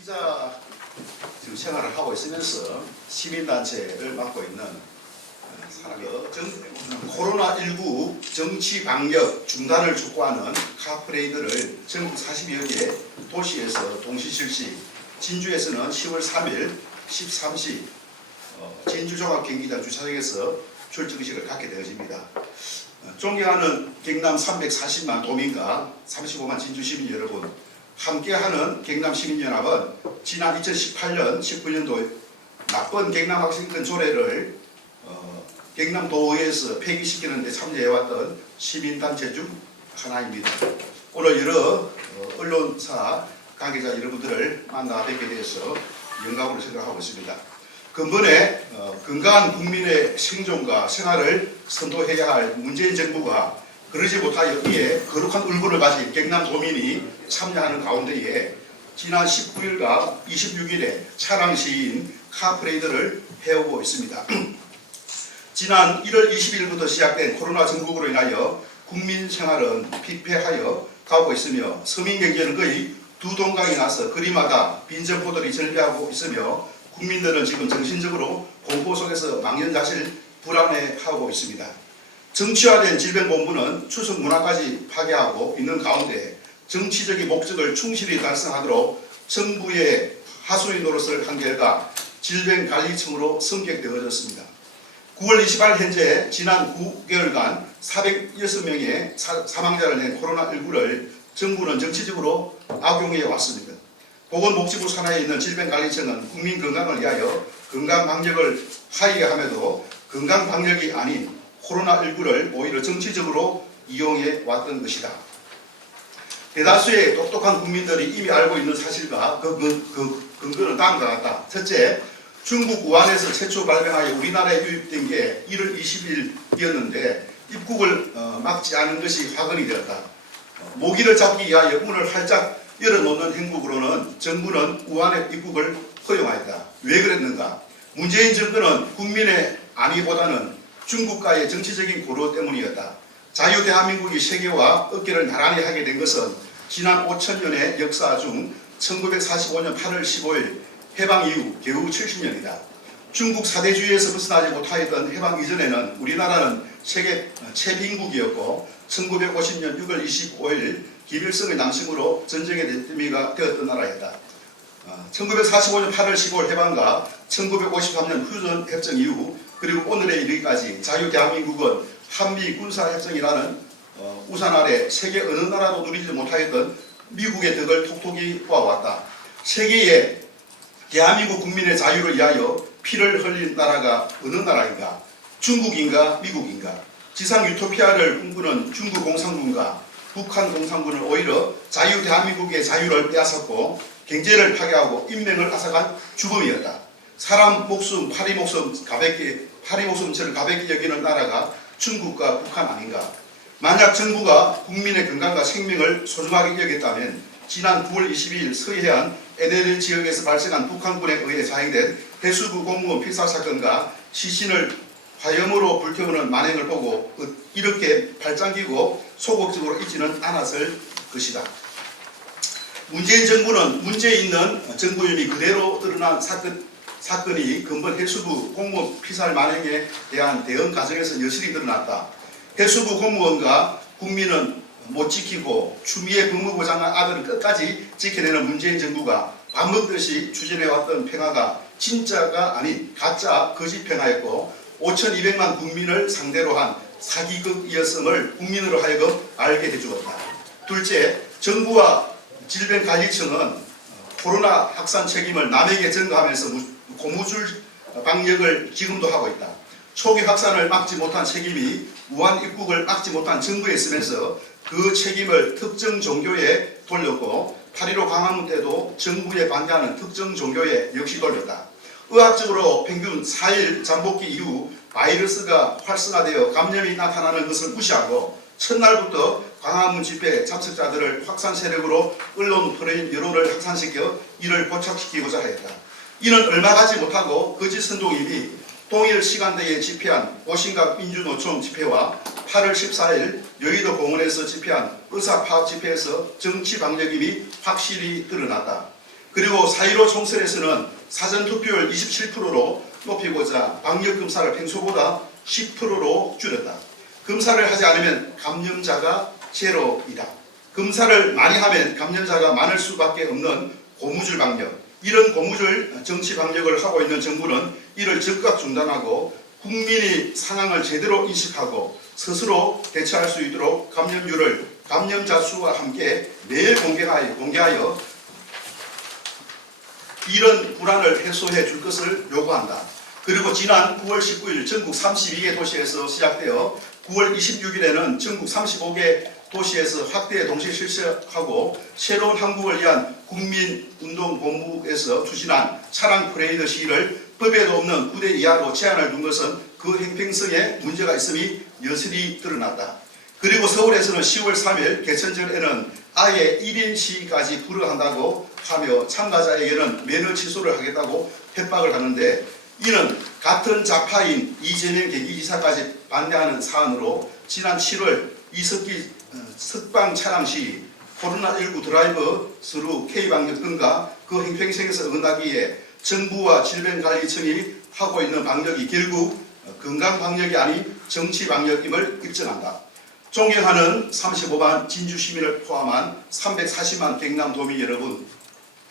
기자 지금 생활을 하고 있으면서 시민단체를 맡고 있는 사람이 코로나19 정치 방역 중단을 촉구하는 카프레이드를 전국 40여 개 도시에서 동시 실시, 진주에서는 10월 3일 13시 진주종합경기장 주차장에서 출정식을 갖게 되어집니다. 존경하는 경남 340만 도민과 35만 진주 시민 여러분, 함께하는 경남시민연합은 지난 2018년, 19년도 나쁜 경남학생권 조례를 경남도의회에서 폐기시키는 데 참여해왔던 시민단체 중 하나입니다. 오늘 여러 언론사 관계자 여러분들을 만나 뵙게 되어서 영광으로 생각하고 있습니다. 근본에 건강한 국민의 생존과 생활을 선도해야 할 문재인 정부가 그러지 못하여 이에 거룩한 울분을 가진 경남도민이 참여하는 가운데에 지난 19일과 26일에 차량 시위인 카프레이드를 해오고 있습니다. 지난 1월 20일부터 시작된 코로나 전국으로 인하여 국민 생활은 피폐하여 가고 있으며 서민 경제는 거의 두 동강이 나서 거리마다 빈점포들이 절비하고 있으며 국민들은 지금 정신적으로 공포 속에서 망연자실 불안해하고 있습니다. 정치화된 질병본부는 추석 문화까지 파괴하고 있는 가운데 정치적인 목적을 충실히 달성하도록 정부의 하수인 노릇을 한 결과 질병관리청으로 승격되어졌습니다. 9월 28일 현재 지난 9개월간 406명의 사망자를 낸 코로나19를 정부는 정치적으로 악용해 왔습니다. 보건복지부 산하에 있는 질병관리청은 국민 건강을 위하여 건강방역을 하야함에도 건강방역이 아닌 코로나19를 오히려 정치적으로 이용해 왔던 것이다. 대다수의 똑똑한 국민들이 이미 알고 있는 사실과 그 근거는 다음과 같다. 첫째, 중국 우한에서 최초 발병하여 우리나라에 유입된 게 1월 20일이었는데 입국을 막지 않은 것이 확인이 되었다. 모기를 잡기 위하여 문을 활짝 열어놓는 행국으로는 정부는 우한의 입국을 허용하였다. 왜 그랬는가? 문재인 정부는 국민의 안위보다는 중국과의 정치적인 고려 때문이었다. 자유 대한민국이 세계와 어깨를 나란히 하게 된 것은 지난 5천년의 역사 중 1945년 8월 15일 해방 이후 겨우 70년이다. 중국 사대주의에서 벗어나지 못하였던 해방 이전에는 우리나라는 세계 최빈국이었고 1950년 6월 25일 김일성의 남심으로 전쟁의 대표가 되었던 나라였다. 1945년 8월 15일 해방과 1953년 휴전협정 이후 그리고 오늘에 이르기까지 자유 대한민국은 한미 군사협정이라는 우산 아래 세계 어느 나라도 누리지 못하였던 미국의 덕을 톡톡히 보아왔다. 세계에 대한민국 국민의 자유를 위하여 피를 흘린 나라가 어느 나라인가? 중국인가? 미국인가? 지상 유토피아를 꿈꾸는 중국 공산군과 북한 공산군은 오히려 자유 대한민국의 자유를 빼앗았고 경제를 파괴하고 인명을 앗아간 죽음이었다. 사람 목숨, 파리 목숨처럼 가볍게 여기는 나라가 중국과 북한 아닌가? 만약 정부가 국민의 건강과 생명을 소중하게 여겼다면 지난 9월 22일 서해안 NLL 지역에서 발생한 북한군에 의해 자행된 해수부 공무원 피살 사건과 시신을 화염으로 불태우는 만행을 보고 이렇게 발짱기고 소극적으로 있지는 않았을 것이다. 문재인 정부는 문제 있는 정부임이 그대로 드러난 사건이 근본 해수부 공무원 피살 만행에 대한 대응 과정에서 여실히 드러났다. 해수부 공무원과 국민은 못 지키고 추미애 법무부 장관 아들은 끝까지 지켜내는 문재인 정부가 밥 먹듯이 추진해왔던 평화가 진짜가 아닌 가짜 거짓 평화였고 5,200만 국민을 상대로 한 사기극이었음을 국민으로 하여금 알게 해주었다. 둘째, 정부와 질병관리청은 코로나 확산 책임을 남에게 전가하면서 고무줄 방역을 지금도 하고 있다. 초기 확산을 막지 못한 책임이 우한 입국을 막지 못한 정부에 있으면서 그 책임을 특정 종교에 돌렸고 8.15 광화문 때도 정부에 반대하는 특정 종교에 역시 돌렸다. 의학적으로 평균 4일 잠복기 이후 바이러스가 활성화되어 감염이 나타나는 것을 무시하고 첫날부터 광화문 집회 참석자들을 확산 세력으로 언론 프레임 여론을 확산시켜 이를 고착시키고자 하였다. 이는 얼마 가지 못하고 거짓 선동임이 동일 시간대에 집회한 오신각 민주노총 집회와 8월 14일 여의도 공원에서 집회한 의사파업 집회에서 정치 방역임이 확실히 드러났다. 그리고 4.15 총선에서는 사전투표율 27%로 높이고자 방역검사를 평소보다 10%로 줄였다. 검사를 하지 않으면 감염자가 제로이다. 검사를 많이 하면 감염자가 많을 수밖에 없는 고무줄 방역. 이런 고무줄 정치 방역을 하고 있는 정부는 이를 즉각 중단하고 국민이 상황을 제대로 인식하고 스스로 대처할 수 있도록 감염률을 감염자 수와 함께 매일 공개하여 이런 불안을 해소해 줄 것을 요구한다. 그리고 지난 9월 19일 전국 32개 도시에서 시작되어 9월 26일에는 전국 35개 도시에서 확대 동시에 실시하고 새로운 한국을 위한 국민운동본부에서 추진한 차량 프레이드 시위를 법에도 없는 9대 이하로 제한을 둔 것은 그 행평성에 문제가 있음이 여실히 드러났다. 그리고 서울에서는 10월 3일 개천절에는 아예 1인 시위까지 불허한다고 하며 참가자에게는 면허 취소를 하겠다고 협박을 하는데 이는 같은 좌파인 이재명 경기지사까지 반대하는 사안으로 지난 7월 이석기 석방 차량 시위, 코로나19 드라이브 스루 K방역 등과 그 행평성에서 응하기 위해 정부와 질병관리청이 하고 있는 방역이 결국 건강방역이 아닌 정치방역임을 입증한다. 존경하는 35만 진주시민을 포함한 340만 경남도민 여러분,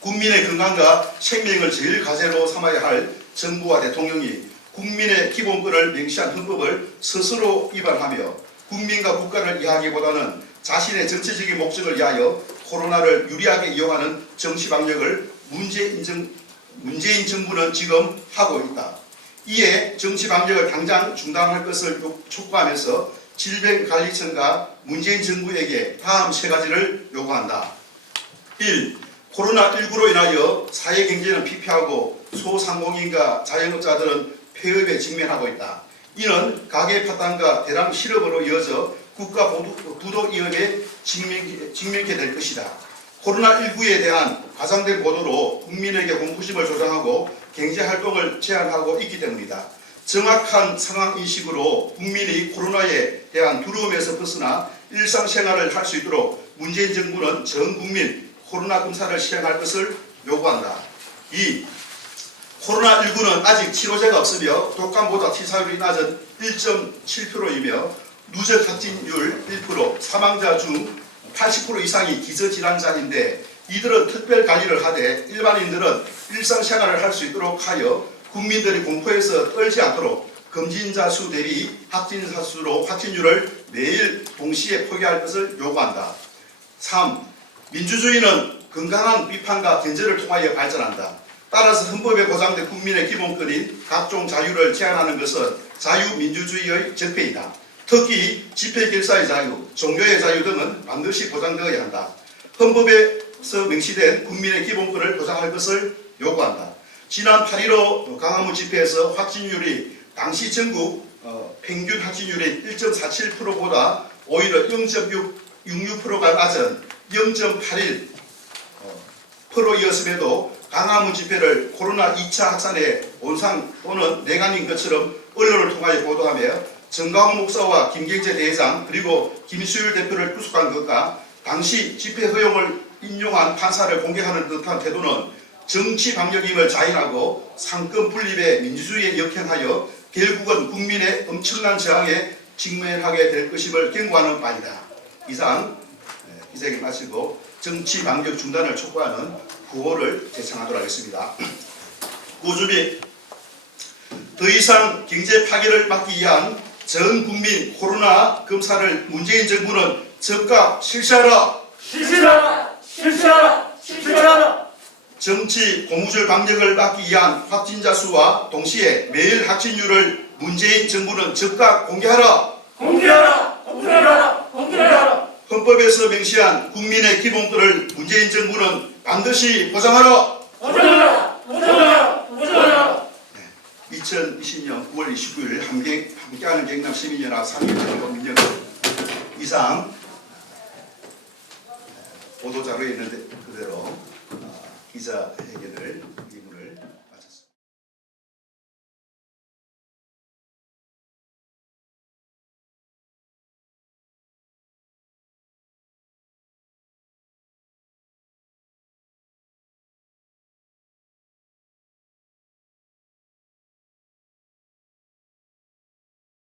국민의 건강과 생명을 제일 과제로 삼아야 할 정부와 대통령이 국민의 기본권을 명시한 헌법을 스스로 위반하며 국민과 국가를 위하기보다는 자신의 정치적인 목적을 위하여 코로나를 유리하게 이용하는 정치방역을 문재인 정부는 지금 하고 있다. 이에 정치방역을 당장 중단할 것을 촉구하면서 질병관리청과 문재인 정부에게 다음 세 가지를 요구한다. 1. 코로나19로 인하여 사회경제는 피폐하고 소상공인과 자영업자들은 폐업에 직면하고 있다. 이는 가계 파탄과 대량 실업으로 이어져 국가 부도 위험에 직면케 될 것이다. 코로나19에 대한 과장된 보도로 국민에게 공포심을 조장하고 경제활동을 제한하고 있기 때문이다. 정확한 상황인식으로 국민이 코로나에 대한 두려움에서 벗어나 일상생활을 할 수 있도록 문재인 정부는 전 국민 코로나 검사를 시행할 것을 요구한다. 2. 코로나19는 아직 치료제가 없으며 독감보다 치사율이 낮은 1.7%이며 누적 확진율 1%, 사망자 중 80% 이상이 기저질환자인데 이들은 특별 관리를 하되 일반인들은 일상생활을 할 수 있도록 하여 국민들이 공포에서 떨지 않도록 검진자 수 대비 확진자 수로 확진율을 매일 동시에 포기할 것을 요구한다. 3. 민주주의는 건강한 비판과 견제를 통하여 발전한다. 따라서 헌법에 보장된 국민의 기본권인 각종 자유를 제한하는 것은 자유민주주의의 적폐이다. 특히 집회결사의 자유, 종교의 자유 등은 반드시 보장되어야 한다. 헌법에서 명시된 국민의 기본권을 보장할 것을 요구한다. 지난 8.15 광화문 집회에서 확진율이 당시 전국 평균 확진율의 1.47%보다 오히려 0.66%가 낮은 0.81%였음에도 광화문 집회를 코로나 2차 확산의 온상 또는 내관인 것처럼 언론을 통하여 보도하며 정광훈 목사와 김경재 대회장 그리고 김수율 대표를 구속한 것과 당시 집회 허용을 인용한 판사를 공격하는 듯한 태도는 정치 방역임을 자인하고 상권 분립의 민주주의에 역행하여 결국은 국민의 엄청난 저항에 직면하게 될 것임을 경고하는 바이다. 이상 기자회견 마치고 정치 방역 중단을 촉구하는 구호를 제청하도록 하겠습니다. 구호 준비. 더 이상 경제 파괴를 막기 위한 전 국민 코로나 검사를 문재인 정부는 즉각 실시하라. 실시하라! 실시하라! 실시하라! 정치 고무줄 방역을 막기 위한 확진자 수와 동시에 매일 확진율을 문재인 정부는 즉각 공개하라. 공개하라! 공개하라! 공개하라! 헌법에서 명시한 국민의 기본권을 문재인 정부는 반드시 보장하라. 보장하라! 보장하라! 보장하라! 2020년 9월 29일 함께하는 경남 시민연합 3.1 민영 이상 보도자료에 있는 그대로 기자회견을